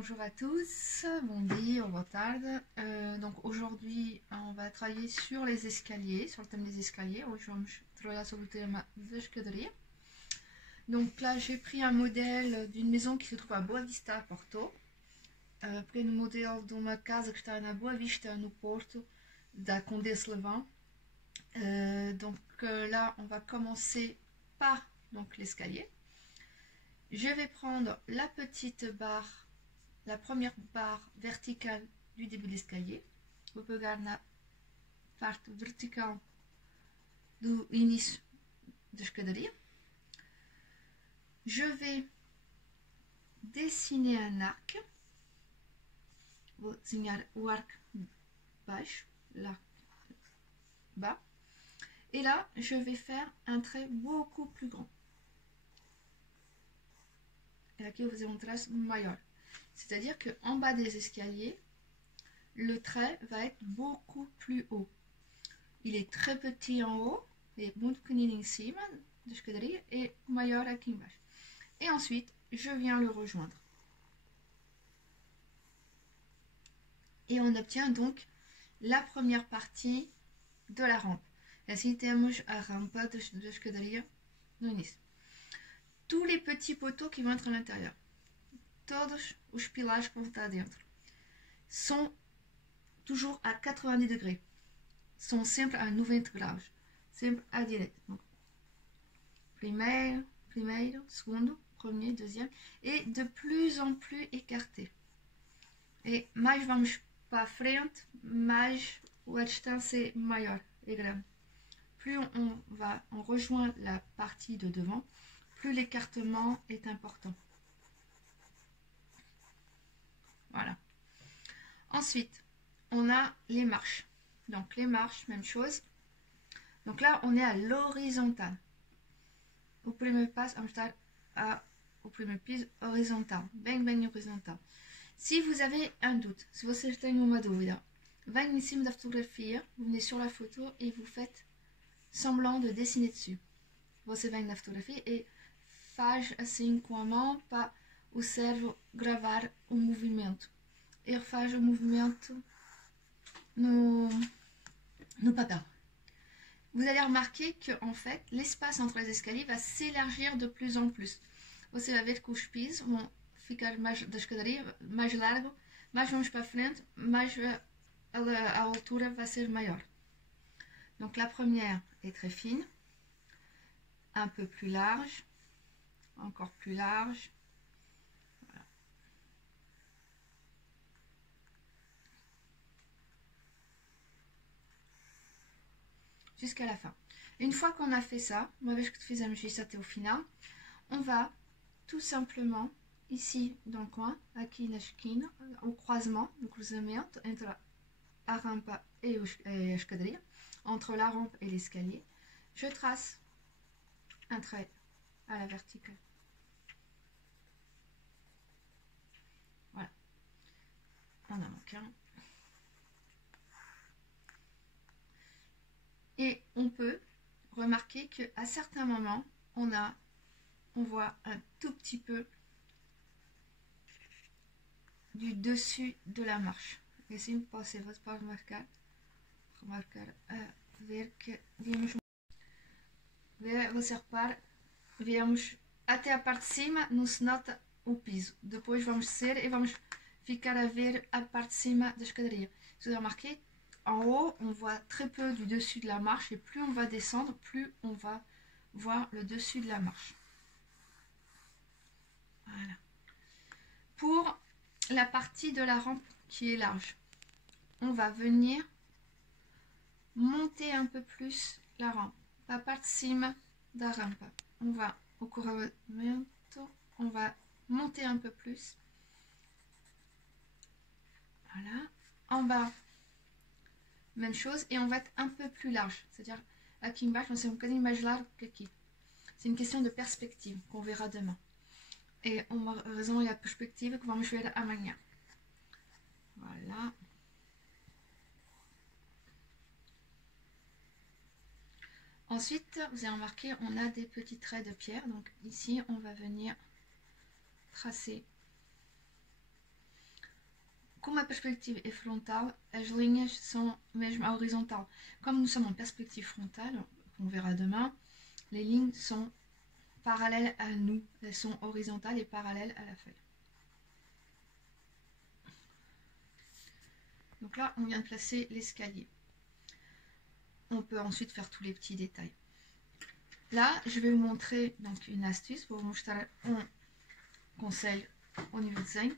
Bonjour à tous, bon dia, boa tarde. Donc aujourd'hui on va travailler sur les escaliers, sur le thème des escaliers. Hoje vamos trabalhar sobre o tema da escadaria. Donc là j'ai pris un modèle d'une maison qui se trouve à Boa Vista, à Porto. Peguei no modelo de uma casa que está na Boa Vista, no Porto, da Condesse Levant. Donc là on va commencer par l'escalier. Je vais prendre la petite barre, la première barre verticale du début de l'escalier. Vou pegar na parte vertical do início da escadaria. Je vais dessiner un arc. Vou desenhar o arco baixo, là, bas. Et là, je vais faire un trait beaucoup plus grand. Et aqui eu vou fazer um traço maior. C'est-à-dire qu'en bas des escaliers, le trait va être beaucoup plus haut. Il est très petit en haut, et muito pequenino em cima da escadaria, et maior aqui embaixo. Et ensuite, je viens le rejoindre. Et on obtient donc la première partie de la rampe. Assim temos a rampa da escadaria no início. Tous les petits poteaux qui vont être à l'intérieur, todos os pilares que vão estar dentro, sont toujours à 90 degrés, sont sempre a 90 graus, sempre à direita. Donc, primeiro, segundo, premier, deuxième, et de plus en plus écarté. Et mais vamos para frente, mais a distância é maior, é grande. Plus on rejoint la partie de devant, plus l'écartement est important. Voilà. Ensuite, on a les marches. Donc les marches, même chose. Donc là, on est à l'horizontale. O primeiro passo, vamos estar au primeiro piso horizontal. Bem horizontal. Si vous avez un doute, se vocês têm uma dúvida, venham em cima da fotografia, vous venez sur la photo et vous faites semblant de dessiner dessus. Você vem na fotografia e faz assim com a mão para o cérebro gravar o movimento. E refaz o movimento no papel. Vous allez remarquer que en fait, l'espace entre les escaliers va s'élargir de plus en plus. Você vai ver que os pisos vão ficar mais da escadaria, mais largo, mais vamos para frente, mais a altura vai ser maior. Donc la première est très fine, un peu plus large, encore plus large. Voilà. Jusqu'à la fin. Une fois qu'on a fait ça, uma vez que fizemos isso até o final, on va tout simplement, ici dans le coin, aqui na esquina, au croisement, no cruzamento entre a rampa et a escadaria, entre la rampe et l'escalier, je trace un trait à la verticale. Voilà. On en manque un. Et on peut remarquer qu'à certains moments, on voit un tout petit peu du dessus de la marche. E assim você pode remarcar ver que você repara, viemos até a parte de cima, não se nota o piso. Depois vamos descer e vamos ficar a ver a parte de cima da escadaria. Se vous avez remarqué, en haut, on voit très peu du dessus de la marche, et plus on va descendre, plus on va voir le dessus de la marche. Voilà. Pour la partie de la rampe qui est large, on va venir monter un peu plus la rampe. A parte de cima da rampa. On va au corrimento, on va monter un peu plus. Voilà. En bas, même chose, et on va être un peu plus large. C'est-à-dire, aqui embaixo, c'est um bocadinho mais largo qu'aqui. C'est une question de perspective qu'on verra demain. Et uma raison é a perspectiva que vamos ver amanhã. Voilà. Ensuite, vous avez remarqué, on a des petits traits de pierre. Donc ici, on va venir tracer Como a perspectiva é frontal, as linhas são mesmo à horizontal. Comme nous sommes en perspective frontale, on verra demain, les lignes sont parallèles à nous. Elles sont horizontales et parallèles à la feuille. Donc là, on vient de placer l'escalier. On peut ensuite faire tous les petits détails. Là, je vais vous montrer donc une astuce pour vous montrer un conseil au niveau de design.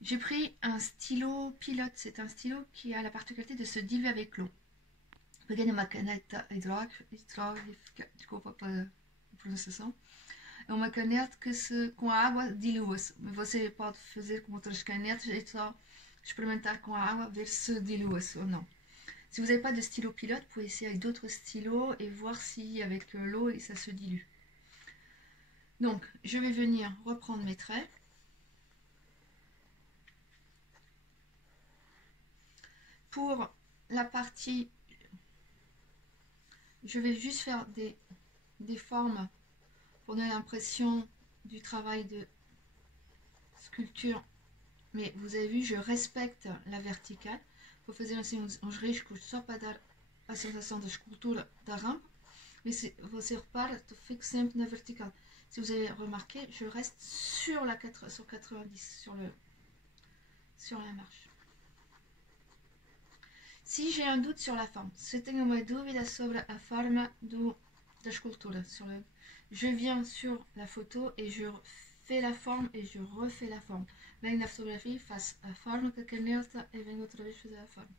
J'ai pris un stylo pilote. C'est un stylo qui a la particularité de se diluer avec l'eau. Peguei uma caneta hidráulica, desculpa pela pronunciação. É uma caneta que com a água dilui-se. Você pode fazer com outras canetas, é só experimentar com a água, ver se dilui-se ou non. Si vous n'avez pas de stylo pilote, vous pouvez essayer avec d'autres stylos et voir si avec l'eau ça se dilue. Donc, je vais venir reprendre mes traits. Pour la partie, je vais juste faire des formes pour donner l'impression du travail de sculpture. Mais vous avez vu, je respecte la verticale. Vou fazer assim uns riscos só para dar a sensação da escultura da rampa. Mais você repara, eu fico sempre na verticale. Si vous avez remarqué, je reste sur 90, sur la marche. Si j'ai un doute sur la forme, se tenho uma dúvida sobre a forma da escultura, je viens sur la photo et je fais la forme et je refais la forme. Venho na fotografia, faço a forma com a caneta e venho outra vez fazer a forma.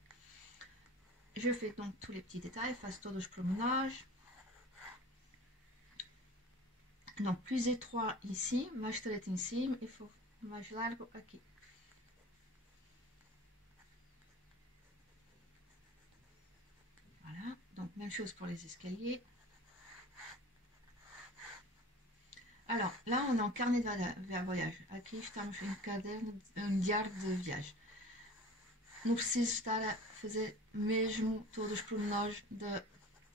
Je fais donc tous les petits détails, faço todos os pormenores. Donc plus étroit ici, mais estreito em cima e mais largo aqui. Voilà, donc même chose pour les escaliers. Alors, là, on est en carnet de voyage. Aqui estamos em caderno, diário de viagem. Não preciso estar a fazer mesmo todos os pormenores da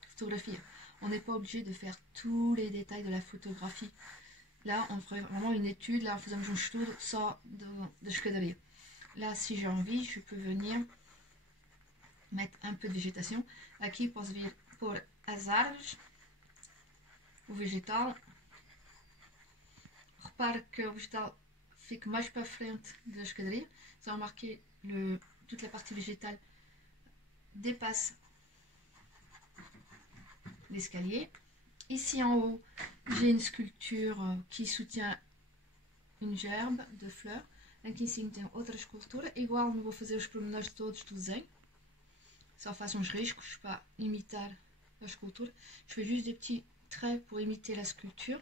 fotografia. On n'est pas obligé de faire tous les détails de la photographie. Là, on ferait vraiment une étude. Là, fazemos estudo só da escadaria. Là, si j'ai envie, je peux venir mettre un peu de végétation. Aqui, posso vir pôr as árvores, o vegetal. Repare que o vegetal fica mais para frente da escadaria. Vous avez remarqué, toute la partie végétale dépasse l'escalier. Ici en haut, j'ai une sculpture qui soutient une gerbe de fleurs. Aqui em cima tem outra escultura. Igual, não vou fazer os pormenores todos do desenho. Só faço uns riscos para imitar a escultura. Je fais juste des petits traits pour imiter la sculpture.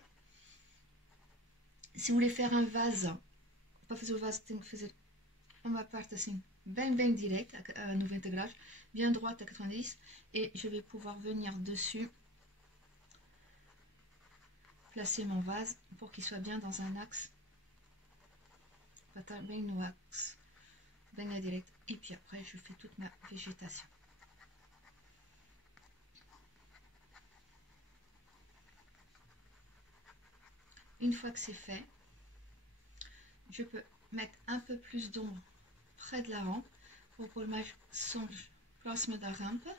Si vous voulez faire un vase, para fazer o vaso tem que fazer uma parte assim, bem direita, a 90 graus, bien droite à 90, et je vais pouvoir venir dessus, placer mon vase pour qu'il soit bien dans un axe, para estar bem no axe, bem à direita, et puis après je fais toute ma végétation. Une fois que c'est fait, je peux mettre un peu plus d'ombre près de la rampe pour pôr mais sombres próxima da rampa,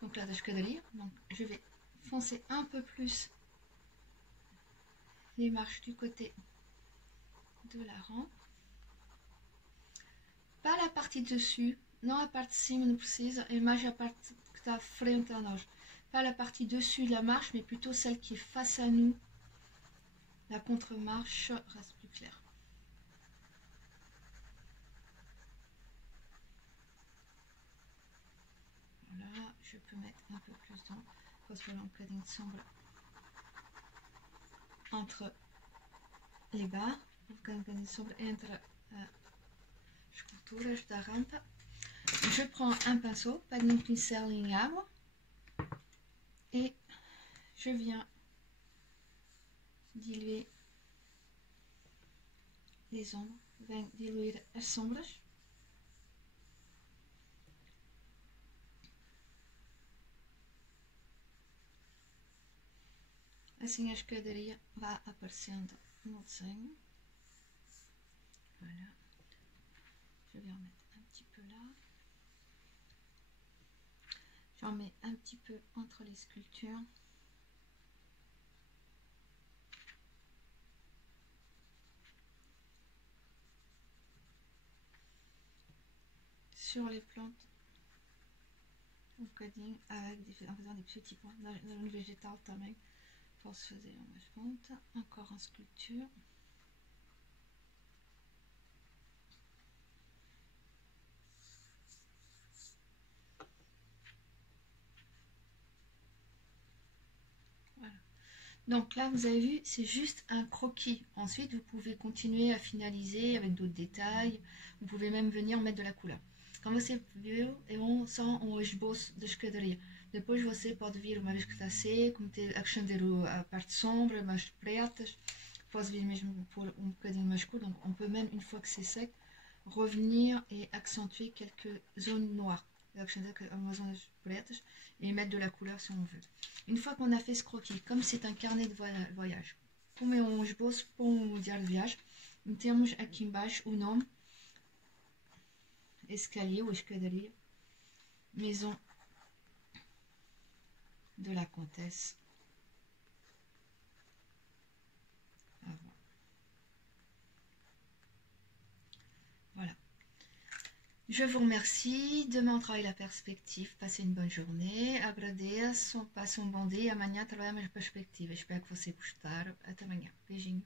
donc là da escadaria. Donc je vais foncer un peu plus les marches du côté de la rampe. Pas la partie dessus, não a parte de cima não precisa, é mais a parte que está frente a nós. Pas la partie dessus de la marche, mais plutôt celle qui est face à nous. La contre-marche reste plus claire. Voilà, je peux mettre un peu plus d'ombre. Posso pôr um bocadinho de sombra entre les barres, um bocadinho de sombra entre as esculturas da rampa. Je prends un pinceau, pegue um pincel em água et je viens diluer les ombres, venho diluir as sombras. Assim a escadaria vai aparecendo no desenho. Voilà. Je vais en mettre petit peu là. J'en mets un petit peu entre les sculptures. Sur les plantes au coding avec en faisant des petits points dans le végétal também. Posso fazer umas pontas, encore en sculpture. Voilà. Donc là, vous avez vu, c'est juste un croquis. Ensuite, vous pouvez continuer à finaliser avec d'autres détails. Vous pouvez même venir mettre de la couleur. Como você viu, é só esboço da escadaria. Depois você pode vir, uma vez que está seco, acrescentar a parte de sombra, mais pretas. Pode vir mesmo pour um bocadinho mais escuro. Donc on peut même, une fois que c'est sec, revenir et accentuer quelques zones noires. Acrescentar algumas zonas pretas et mettre de la couleur si on veut. Une fois qu'on a fait ce croquis, comme c'est un carnet de voyage, como é esboço para diário de viagem, metemos aqui embaixo o nome, escalier ou escadaria, maison de la comtesse. Voilà. Je vous remercie. Demain, on travaille la perspective. Passez une bonne journée. Agradeço. Passe um bom dia. Amanhã trabalhamos a perspectiva. Espero que você gostaram. Até amanhã. Beijinho.